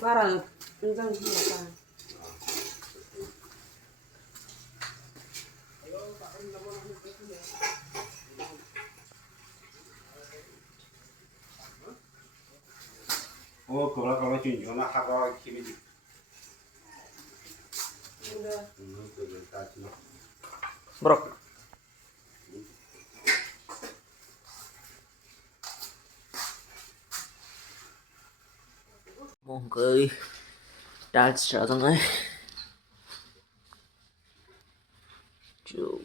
Barang enggak apa. Oh, kalau cinjau nak apa kimi di? Bro. Một người đã trở thành ấy. Chú